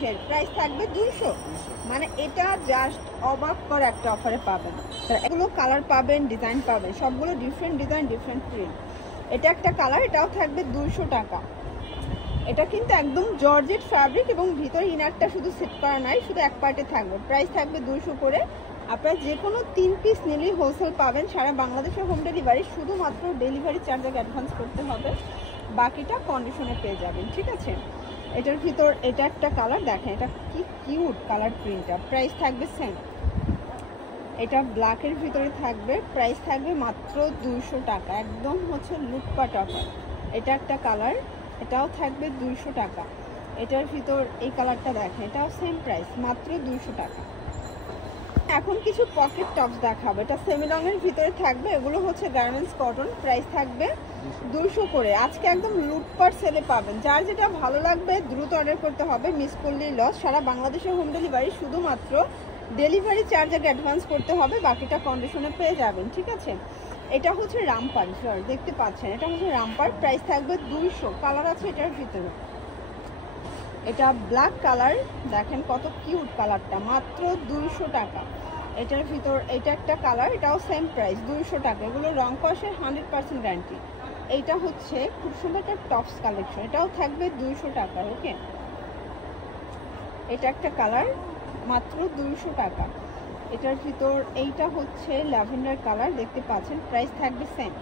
ঘের, প্রাইস থাকবে 200। মানে এটা জাস্ট অবাক করা একটা অফারে পাবেন। এগুলো কালার পাবেন, ডিজাইন পাবেন, সবগুলো ডিফারেন্ট ডিজাইন, ডিফারেন্ট প্রিন্ট। এটা একটা কালার, এটাও থাকবে 200 টাকা। এটা কিন্তু একদম জর্জেট ফ্যাব্রিক এবং ভিতরে ইনারটা শুধু সেট করা নাই, শুধু এক পার্টে থাকবে। প্রাইস থাকবে 200 করে। আপনারা যে কোনো 3 পিস নিলেই হোলসেল পাবেন সারা বাংলাদেশের হোম ডেলিভারি। শুধুমাত্র ডেলিভারি চার্জ আগে অ্যাডভান্স করতে হবে, বাকিটা কন্ডিশনে পেয়ে যাবেন, ঠিক আছে। এটার ভিতর এটা একটা কালার দেখেন, এটা কি কিউট কালার প্রিন্টটা। প্রাইস থাকবে সেম। এটা ব্ল্যাকের ভিতরে থাকবে, প্রাইস থাকবে মাত্র 200 টাকা। একদম হচ্ছে লুটপাট অফার। এটা একটা কালার, এটাও থাকবে 200 টাকা। এটার ভিতর এই কালারটা দেখেন, এটাও সেম প্রাইস, মাত্র 200 টাকা। এখন কিছু পকেট টপস দেখাবো, এটা সেমি রঙের ভিতরে থাকবে। এগুলো হচ্ছে গার্মেন্টস কটন, প্রাইস থাকবে 200 করে। আজকে একদম লুটপাট সেলে পাবেন। যার যেটা ভালো লাগবে দ্রুত অর্ডার করতে হবে, মিস করলেই লস। সারা বাংলাদেশের হোম ডেলিভারি, শুধুমাত্র ডেলিভারি চার্জ আগে অ্যাডভান্স করতে হবে, বাকিটা কন্ডিশনে পেয়ে যাবেন, ঠিক আছে। এটা হচ্ছে রামপার, দেখতে পাচ্ছেন, এটা হচ্ছে রামপার, প্রাইস থাকবে 200। কালার আছে এটার ভিতরে। এটা ব্ল্যাক কালার, দেখেন কত কিউট কালারটা, মাত্র 200 টাকা। এটার ভিতর এটা একটা কালার, এটাও সেম প্রাইস 200 টাকা। এগুলো রং কষের 100% গ্যারান্টি। এইটা হচ্ছে খুব সুন্দর একটা টপস কালেকশন, এটাও থাকবে 200 টাকা। ওকে, এটা একটা কালার, মাত্র 200 টাকা। এটার ভিতর এইটা হচ্ছে ল্যাভেন্ডার কালার, দেখতে পাচ্ছেন, প্রাইস থাকবে সেম।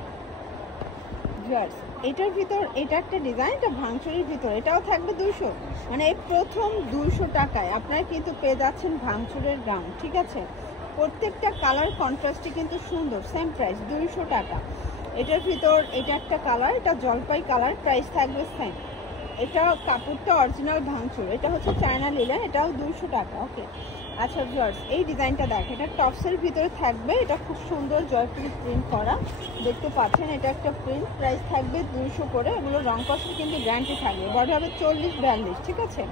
এটার ভিতর এটা একটা ডিজাইন, এটা ভাঙচুরের ভিতর, এটাও থাকবে 200। মানে প্রথম 200 টাকায় আপনারা কিন্তু পেয়ে যাচ্ছেন ভাঙচুরের গাউন, ঠিক আছে। প্রত্যেকটা কালার কন্ট্রাস্টে কিন্তু সুন্দর, সেম প্রাইস 200 টাকা। এটার ভিতর এটা একটা কালার, এটা জলপাই কালার, প্রাইস থাকবে সেম। এটা কাপড়টা অরিজিনাল ভাঙচুর, এটা হচ্ছে চায়না লিলেন, এটাও 200 টাকা। ওকে, আচ্ছা ভিউয়ার্স, এই ডিজাইনটা দেখেন, এটা টপসের ভিতরে থাকবে, এটা খুব সুন্দর জয়পুরি প্রিন্ট করা, দেখতে পাচ্ছেন। এটা একটা প্রিন্ট, প্রাইস থাকবে 200 করে। এগুলো রং কষের কিন্তু গ্যারান্টি থাকবে, বডি হবে 40-42, ঠিক আছে।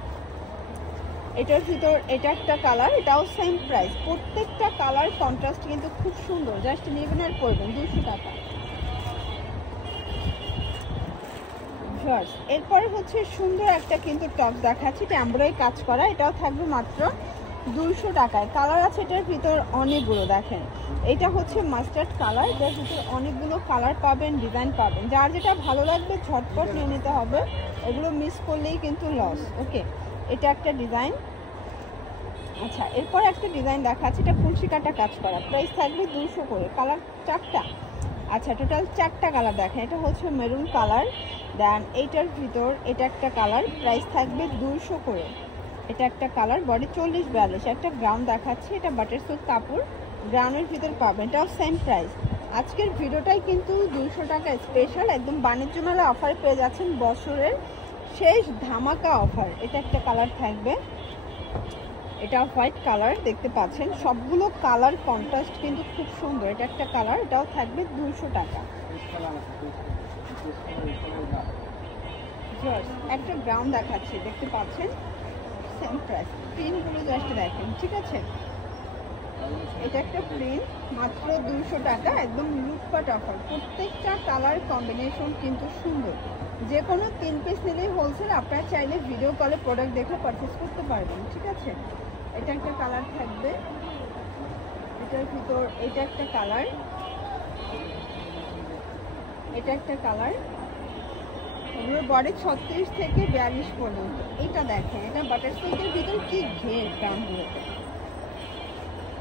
এটার ভিতর এটা একটা কালার, এটাও সেম প্রাইস। প্রত্যেকটা কালার কন্ট্রাস্ট কিন্তু খুব সুন্দর, জাস্ট নেবেন আর পরবেন, 200 টাকা। এরপরে হচ্ছে সুন্দর একটা কিন্তু টপস দেখাচ্ছি, এটা এমব্রয়ডারি কাজ করা, এটাও থাকবে মাত্র 200 টাকায়। কালার আছে এটার ভিতর অনেকগুলো, দেখেন এটা হচ্ছে মাস্টার্ড কালার, এটার ভিতর অনেকগুলো কালার পাবেন, ডিজাইন পাবেন। যার যেটা ভালো লাগবে ঝটপট নিয়ে নিতে হবে, এগুলো মিস করলেই কিন্তু লস। ওকে, এটা একটা ডিজাইন। আচ্ছা, এরপর একটা ডিজাইন দেখাচ্ছি, এটা কুলসি কাটা কাজ করা, প্রাইস থাকবে 200 করে। কালার 4টা, আচ্ছা টোটাল 4টা কালার দেখেন। এটা হচ্ছে মেরুন কালার, দেন এইটার ভিতর এটা একটা কালার, প্রাইস থাকবে 200 করে। এটা একটা কালার, বডি 40-42। একটা গ্রাউন্ড দেখাচ্ছি, এটা বাটার সিল্ক কাপড়, গ্রাউন্ডের ভিতর পাবেন, এটাও সেম প্রাইস। আজকের ভিডিওটাই কিন্তু 200 টাকা স্পেশাল, একদম বাণিজ্য মেলা অফার পেয়ে যাচ্ছেন, বছরের শেষ ধামাকা অফার। এটা একটা কালার থাকবে, এটা হোয়াইট কালার, দেখতে পাচ্ছেন সবগুলো কালার কন্ট্রাস্ট কিন্তু খুব সুন্দর। এটা একটা কালার, এটাও থাকবে 200 টাকা। একটা ব্রাউন দেখাচ্ছি, দেখতে পাচ্ছেন, সেম প্রাইস। প্রিন্টগুলো জাস্ট দেখেন, ঠিক আছে। এটা একটা প্রিন্ট, মাত্র 200 টাকা, একদম লুটপাট অফার। প্রত্যেকটা কালার কম্বিনেশন কিন্তু সুন্দর। যে কোনো 3 পিস নিলেই হোলসেল, আপনারা চাইলে ভিডিও কলে প্রোডাক্ট দেখে পারচেস করতে পারবেন, ঠিক আছে। এটা একটা কালার থাকবে, এটার ভিতর এটা একটা কালার, এটা একটা কালার। এগুলোর বডি 36 থেকে 42 পর্যন্ত। এটা দেখেন, এটা বাটার সিল্কের ভিতর কি ঘের ব্রাউনগুলোতে।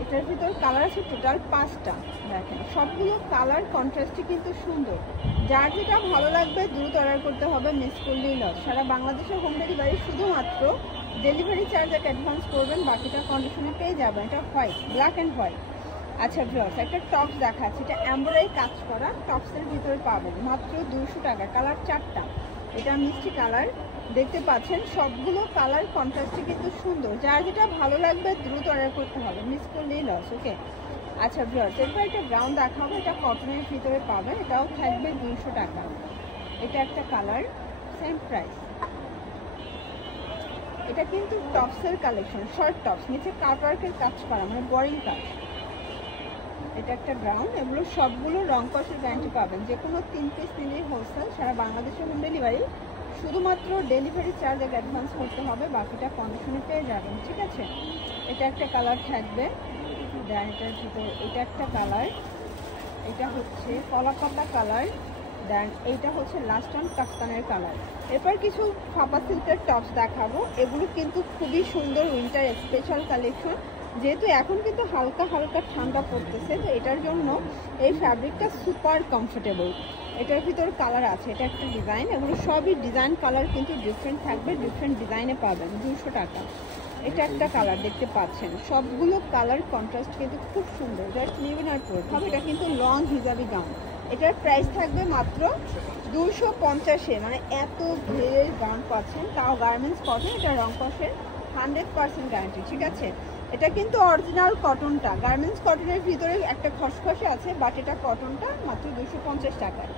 এটার ভিতর কালার আছে টোটাল 5টা, দেখেন সবগুলো কালার কন্ট্রাস্টে কিন্তু সুন্দর। যার যেটা ভালো লাগবে দ্রুত অর্ডার করতে হবে, মিস করলেই লস। সারা বাংলাদেশের হোম ডেলিভারি, শুধুমাত্র ডেলিভারি চার্জ এক অ্যাডভান্স করবেন, বাকিটা কন্ডিশনে পেয়ে যাবেন। এটা হোয়াইট, ব্ল্যাক অ্যান্ড হোয়াইট। আচ্ছা ভিউয়ার্স, একটা টপস দেখাচ্ছি, এটা এমব্রয়ডারি কাজ করা, টপসের ভিতরে পাবেন মাত্র 200 টাকা। কালার 4টা, এটা মিষ্টি কালার, দেখতে পাচ্ছেন সবগুলো কালার কন্ট্রাস্টে কিন্তু সুন্দর। যার যেটা ভালো লাগবে দ্রুত অর্ডার করতে হবে, মিস করলেই লস। ওকে, আচ্ছা ভিউয়ার্স, এরপর একটা ব্রাউন দেখাবো, এটা কটনের ভিতরে পাবেন, এটাও থাকবে 200 টাকা। এটা একটা কালার, সেম প্রাইস। এটা কিন্তু টপসের কালেকশন, শর্ট টপস, নিচে কাটওয়ার্কের কাজ করা, মানে বোরিং কাজ। এটা একটা ব্রাউন, এগুলো সবগুলো রং কষের গ্যারান্টি পাবেন। যে কোনো 3 পিস নিলেই হোলসেল, সারা বাংলাদেশের হোম ডেলিভারি, শুধুমাত্র ডেলিভারি চার্জ অ্যাডভান্স করতে হবে, বাকিটা কন্ডিশনে পেয়ে যাবেন, ঠিক আছে। এটা একটা কালার থাকবে, দেন এটার ভিতর এটা একটা কালার, এটা হচ্ছে কলাপাতা কালার, দেন এইটা হচ্ছে লাস্ট অন কাফতানের কালার। এরপর কিছু ফাপা সিল্কের টপস দেখাবো, এগুলো কিন্তু খুবই সুন্দর উইন্টার স্পেশাল কালেকশন। যেহেতু এখন কিন্তু হালকা হালকা ঠান্ডা পড়তেছে, তো এটার জন্য এই ফ্যাব্রিকটা সুপার কমফোর্টেবল। এটার ভিতর কালার আছে, এটা একটা ডিজাইন, এগুলো সবই ডিজাইন কালার কিন্তু ডিফারেন্ট থাকবে, ডিফারেন্ট ডিজাইনে পাবেন। 200 টাকা। এটা একটা কালার দেখতে পাচ্ছেন, সবগুলো কালার কন্ট্রাস্ট কিন্তু খুব সুন্দর, জাস্ট নেবেন আর পরতে হবে। এটা কিন্তু লং হিজাবি গাউন, এটার প্রাইস থাকবে মাত্র 250-এ। মানে এত ঘেরের গাউন পাচ্ছেন, তাও গার্মেন্টস কটন, এটা রং কষের 100% গ্যারান্টি, ঠিক আছে। এটা কিন্তু অরিজিনাল কটনটা, গার্মেন্টস কটনের ভিতরে একটা খসখসে আছে, বাট এটা কটনটা মাত্র 250 টাকায়।